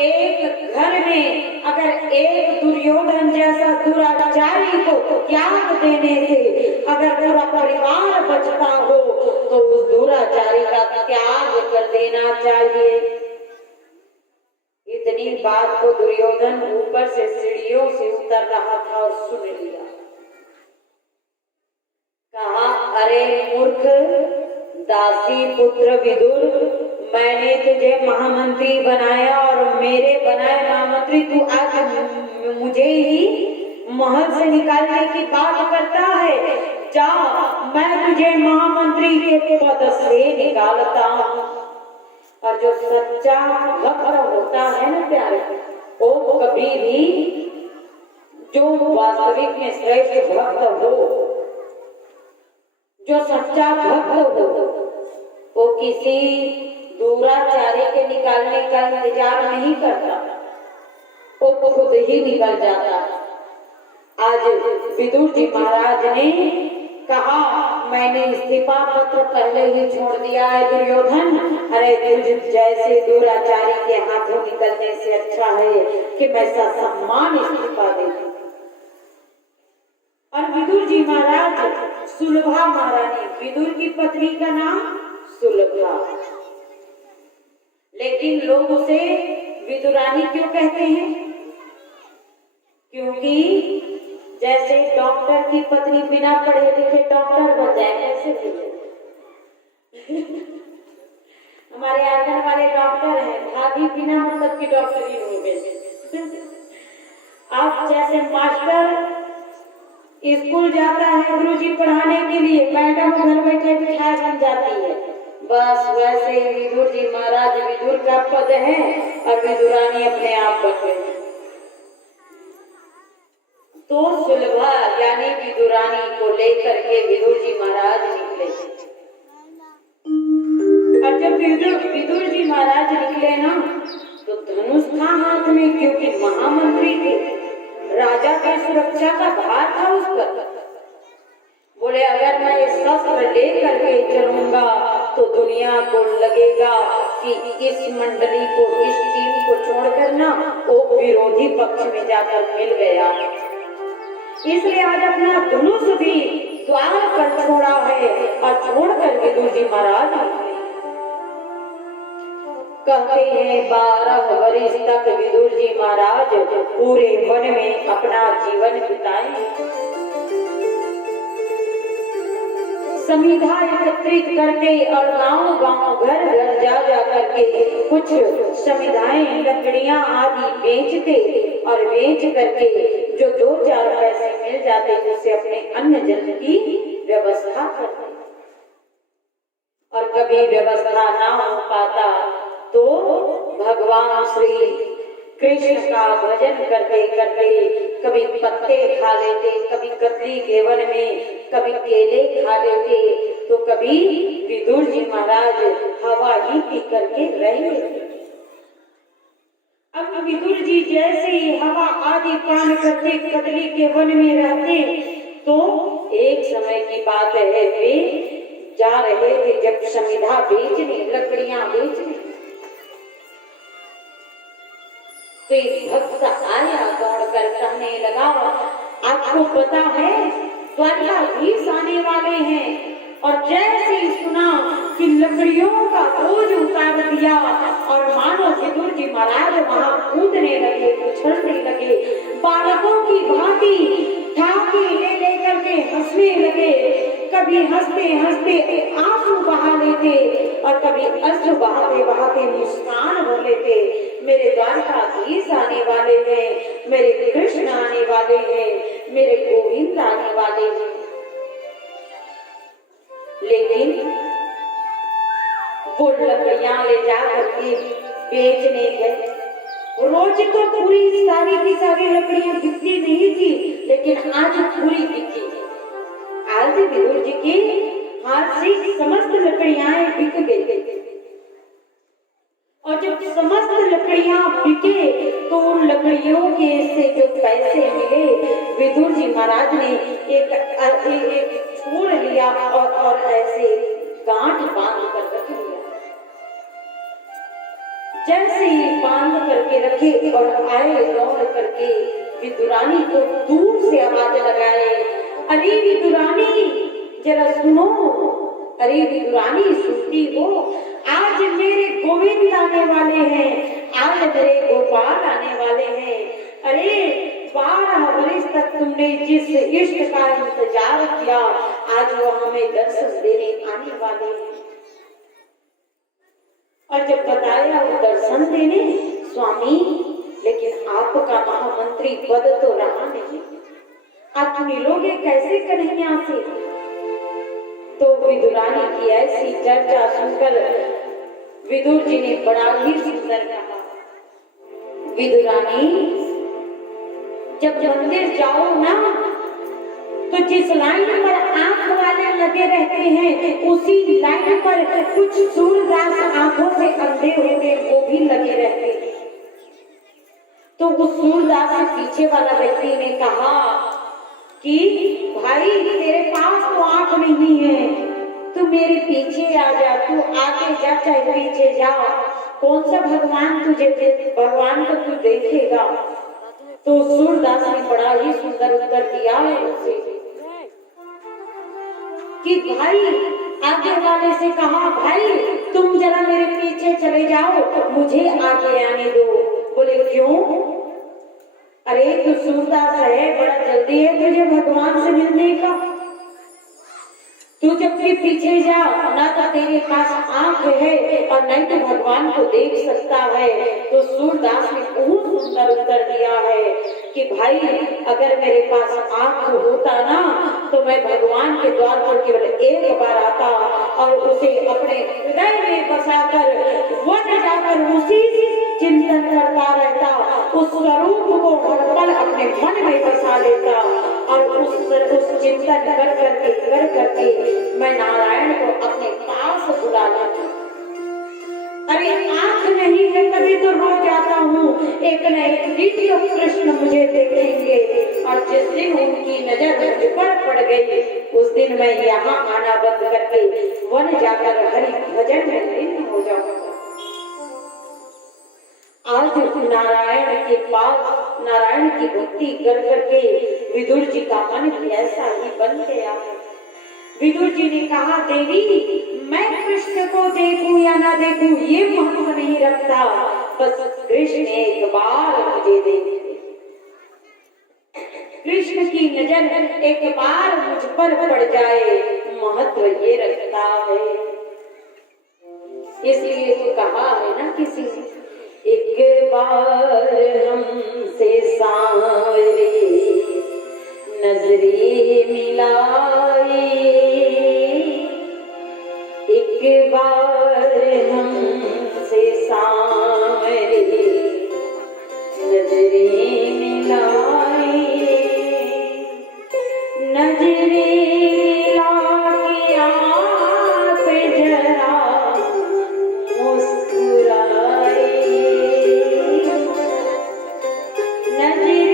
एक घर में अगर एक दुर्योधन जैसा दुराचारी को त्याग देने से अगर पूरा परिवार बचता हो तो उस दुराचारी का त्याग कर देना चाहिए। इतनी बात को दुर्योधन ऊपर से सीढ़ियों से उतर रहा था और सुन लिया। कहा, अरे मूर्ख दासी पुत्र विदुर, मैंने तुझे महामंत्री बनाया और मेरे बनाए महामंत्री तू आज मुझे ही महल से निकालने की बात करता है। जा, मैं तुझे महामंत्री के पद से निकालता हूँ। और जो सच्चा भक्त होता है ना प्यारे, वो कभी भी जो वास्तविक में श्रेष्ठ भक्त हो, जो सच्चा भक्त हो, वो किसी दुराचारी के निकालने का इंतजार नहीं करता, वो खुद ही निकल जाता। आज विदुर जी महाराज ने कहा, मैंने इस्तीफा पत्र पहले ही छोड़ दिया है दुर्योधन। अरे तुझ जैसे दुराचारी के हाथों निकलने से अच्छा है कि मैं सम्मान इस्तीफा दे। और विदुर जी महाराज सुलभा महारानी, विदुर की पत्नी का नाम सुलभा, लेकिन लोग उसे विदुरानी क्यों कहते हैं? क्योंकि जैसे डॉक्टर की पत्नी बिना पढ़े लिखे डॉक्टर बन जाए, कैसे हमारे आंगन वाले डॉक्टर हैं, भाभी बिना मतलब की डॉक्टर ही हो गए। आप जैसे मास्टर स्कूल जाता है गुरुजी पढ़ाने के लिए, मैडम घर बैठे बिठाए बन जाती है, बस वैसे ही विदुर जी महाराज विदुर का पद है और विदुरानी अपने आप बन गए। तो सुलभा यानी विदुरानी को लेकर के विदुर जी महाराज निकले। और जब विदुर जी महाराज निकले ना, तो धनुष था हाथ में, क्योंकि महामंत्री थे, राजा की सुरक्षा का भार था उस पर। बोले, अगर मैं इस शस्त्र लेकर के चलूंगा तो दुनिया को लगेगा कि इस मंडली को, इस टीम को छोड़कर ना वो विरोधी पक्ष में जाकर मिल गया। इसलिए आज अपना धनुष भी द्वार पर छोड़ा है और छोड़कर विदुर जी महाराज कहते हैं 12 वर्ष तक विदुर जी महाराज पूरे वन में अपना जीवन बिताए। समिधा एकत्रित करके और गांव-गांव, घर-घर जा करके कुछ समिधाएं लकड़ियां आदि बेचते और बेच करके जो 2-4 पैसे मिल जाते उससे अपने अन्न जल की व्यवस्था करते। और कभी व्यवस्था ना हो पाता तो भगवान श्री कृष्ण का भजन करते करते कभी पत्ते खा लेते, कभी कदली के वन में कभी केले खा लेते, तो कभी विदुर जी महाराज हवा ही पी करके रह लेते। अब विदुर जी जैसे ही हवा आदि पान करते कदली के वन में रहते, तो एक समय की बात है, वे जा रहे थे जब समिधा बेचने, लकड़ियां बेचने, तो एक भक्त आया दौड़कर कहने लगा, आपको पता है द्वारकाधीश आने वाले हैं। और जैसे ही सुना कि लकड़ियों का बोझ उतार दिया और मानो विदुर जी महाराज वहां कूदने लगे, उछलने लगे, बालकों की भांति ठाकी ले लेकर के हंसने लगे। कभी हंसते हंसते आंसू बहा लेते और कभी अश्रु बहाते बहाते मुस्कान हो लेते। मेरे द्वारकाधीश आने वाले हैं, मेरे कृष्ण आने वाले हैं, मेरे गोविंद आने वाले हैं। लेकिन वो लकड़ियां ले जाकर के बेचने गए। रोज तो पूरी सारी की सारी लकड़ियां बिकती नहीं थी, लेकिन आज पूरी बिकी। आज विदुर जी की हाथ से समस्त लकड़ियां बिक गई। और जब समस्त लकड़ियां बिके तो उन लकड़ियों के से जो पैसे मिले, विदुर जी महाराज ने एक छोड़ लिया और ऐसे गांठ बांध कर रख लिया। जैसे ही बांध करके रखे और आए दौड़ करके विदुरानी को दूर से आवाज लगाए, अरे विदुरानी जरा सुनो, अरे विदुरानी सुनती हो, आज मेरे गोविंद आने वाले हैं, आज मेरे गोपाल आने वाले हैं। अरे 12 वर्ष तक तुमने जिस इष्ट का इंतजार किया, आज वो हमें दर्शन देने आने वाले हैं। और जब बताया वो दर्शन देने, स्वामी लेकिन आपका महामंत्री पद तो रहा नहीं, आप मिलोगे कैसे कन्हैया से? तो विदुरानी की ऐसी चर्चा सुनकर विदुर जी ने बड़ा ही सुंदर कहा, विदुरानी जब मंदिर जाओ ना तो जिस लाइन पर आंख वाले लगे रहते हैं उसी लाइन पर कुछ सूरदास आंखों से अंधे होते वो भी लगे रहते हैं। तो उस सूरदास से पीछे वाला व्यक्ति ने कहा कि भाई तेरे पास तो आंख नहीं है, तू मेरे पीछे आ जा, तू आगे जा चाहे पीछे जा, कौन सा भगवान भगवान को तू देखेगा? तो सूरदास ने बड़ा ही सुंदर उत्तर दिया है उसे कि भाई आगे वाले से कहा, भाई तुम जरा मेरे पीछे चले जाओ, मुझे आगे आने दो। बोले क्यों? अरे तू सूरदास है, बड़ा जल्दी है तुझे भगवान से मिलने का, तू जब भी पीछे जा, ना तो तेरे पास आंख है और नहीं तो भगवान को देख सकता है। तो सूरदास ने बहुत सुंदर उत्तर दिया है कि भाई अगर मेरे पास आंख होता ना तो मैं भगवान के द्वार पर केवल एक बार आता और उसे अपने हृदय में बसाकर वन जाकर उसी चिंतन करता रहता, उस स्वरूप को हर पल अपने मन में बसा लेता और उस चिंतन कर करके मैं नारायण को अपने पास बुला लेता। अरे आंख नहीं है तभी तो रो जाता हूँ, एक न एक दिन कृष्ण मुझे देखेंगे और जिस दिन उनकी नजर मुझ पर पड़ गई उस दिन मैं यहाँ आना बंद करके वन जाकर हरि भजन में लीन हो जाऊंगा। आज नारायण के पास नारायण की भक्ति कर करके विदुर जी का मन भी ऐसा ही बन गया। विदुर जी ने कहा, देवी मैं कृष्ण को देखूं या ना देखूं ये महत्व नहीं रखता, बस कृष्ण एक बार मुझे देखे, कृष्ण की नजर एक बार मुझ पर पड़ जाए, महत्व ये रखता है। इसलिए तो कहा है ना किसी ने, एक बार हमसे सारे नजरे मिलाए, एक बार हमसे सारे नजरे मिलाए, नजरे लाके आप जरा मुस्कुराए, नजरे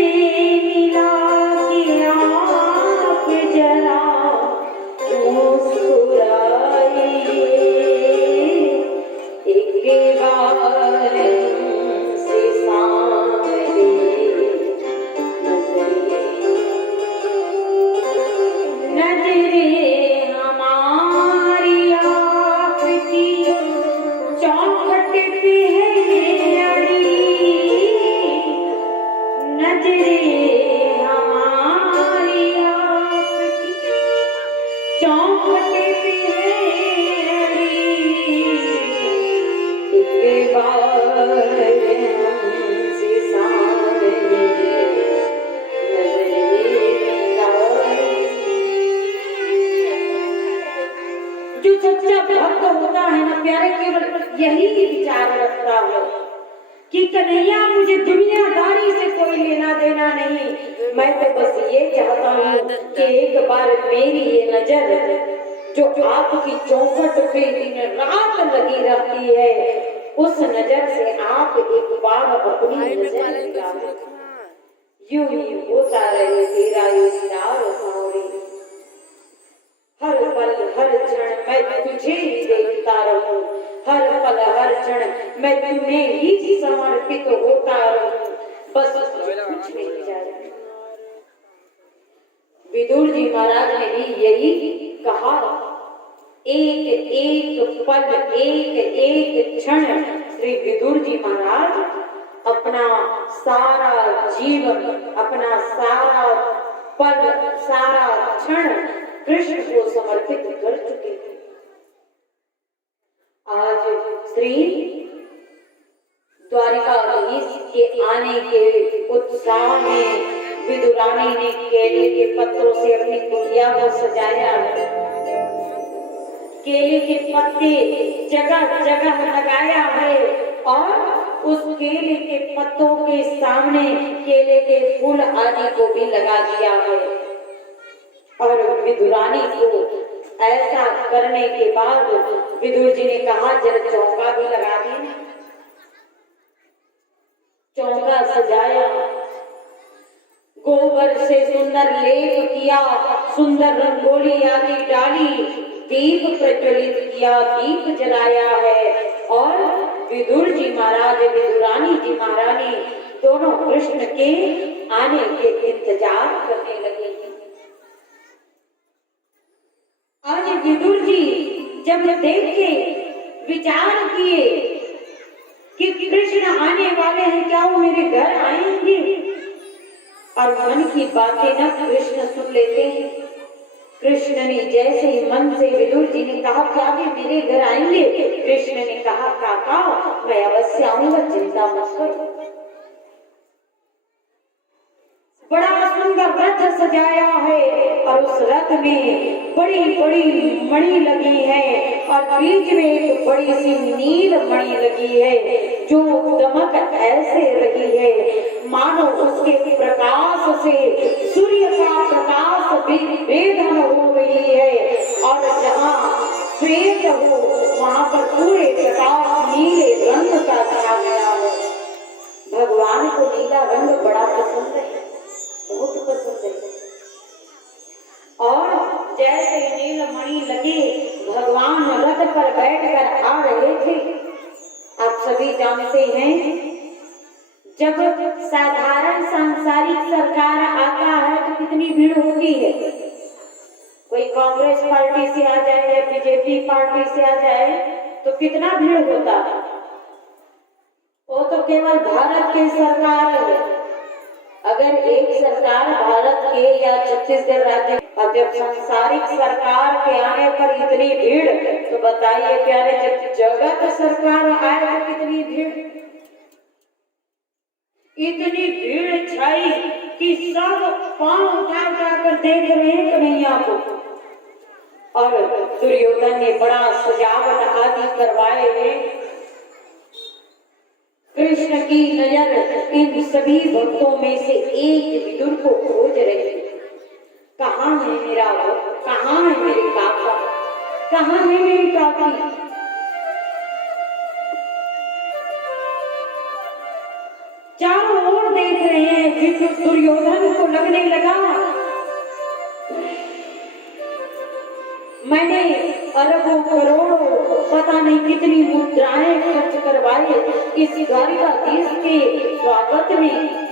मिलाके आप जरा मुस्कुराए, एक बार हमसे सामने नजरे हमारी आपकी चौखट पे है अड़ी, नजरे हमारी आपकी चौखट पे है अड़ी, एक बार हमसे सामने जो सच्चा भक्त होता है ना प्यारे, केवल यही विचार रखता है कि कन्हैया मुझे दुनियादारी से कोई लेना देना नहीं, मैं तो बस ये चाहता हूँ कि एक बार मेरी ये नजर जो आपकी चौखट पे दिन रात लगी रहती है, उस नजर से आप एक बार अपनी नजर मिला दो। यूं ही होता रहे तेरा ये दीदार सावरी, हर पल हर क्षण मैं तुझे ही देखता रहूं, हर पल हर क्षण मैं तुम्हें ही समर्पित होता रहूं, बस कुछ नहीं चाहिए। विदुर जी महाराज ने भी यही कहा। एक एक पल, एक एक क्षण श्री विदुर जी महाराज अपना सारा जीवन, अपना सारा पल, सारा क्षण कृष्ण को समर्पित कर चुके थे। आज श्री द्वारिकाधीश के आने के उत्साह में विदुरानी ने केले के पत्तों से अपनी कुटिया को सजाया है। केले के पत्ते जगह जगह लगाया है और उस केले के पत्तों के सामने केले के फूल आदि को भी लगा दिया है। और विदुरानी को ऐसा करने के बाद विदुर जी ने कहा जरा चौका भी लगा दें। चौका सजाया, गोबर से सुंदर लेप किया, सुंदर रंगोली आदि डाली, दीप प्रज्वलित किया, दीप जलाया है और विदुर जी महाराज, विदुरानी जी महारानी दोनों कृष्ण के आने के इंतजार करने लगे। आज विदुर जी जब देखे, विचार किए कि कृष्ण आने वाले हैं, क्या वो मेरे घर आएंगे? और मन की बातें न कृष्ण सुन लेते हैं। कृष्ण ने जैसे ही मन से विदुर जी ने कहा क्या वे मेरे घर आएंगे, कृष्ण ने कहा काका मैं अवश्य आऊंगा, चिंता मत करो। बड़ा सुंदर रथ सजाया है और उस रथ में बड़ी बड़ी मणि लगी है और बीच में एक बड़ी सी नील मणि लगी है जो दमक ऐसे रही है मानो उसके प्रकाश से सूर्य का प्रकाश वेदन हो गई है और जहाँ श्वेत हो वहाँ पर पूरे प्रकाश नीले रंग का छा गया है। भगवान को नीला रंग बड़ा पसंद है, बहुत पसंद है। और जैसे नीलमणि लगी, भगवान रथ पर बैठकर आ रहे थे। आप सभी जानते हैं जब साधारण सांसारिक सरकार आता है तो कितनी भीड़ होती है। कोई कांग्रेस पार्टी से आ जाए या बीजेपी पार्टी से आ जाए तो कितना भीड़ होता है। वो तो केवल भारत की सरकार है। अगर एक सरकार भारत के या छत्तीसगढ़ राज्य, जब सांसारिक सरकार के आने पर इतनी भीड़, तो बताइए प्यारे जब जगत सरकार आए तो कितनी भीड़। इतनी भीड़ छाई कि सब पांव उठा उठा कर देख रहे हैं कन्हैया को। और दुर्योधन ने बड़ा सजावट आदि करवाए हैं। कृष्ण की नजर इन सभी भक्तों में से एक विदुर को खोज रही है। कहाँ है मेरा भक्त, कहाँ है मेरे काका, कहाँ है मेरी काकी। चारों ओर देख रहे हैं। दुर्योधन को लगने लगा मैंने अरबों करोड़ों पता नहीं कितनी मुद्राएं खर्च करवाए इस द्वारिकाधीश के स्वागत में,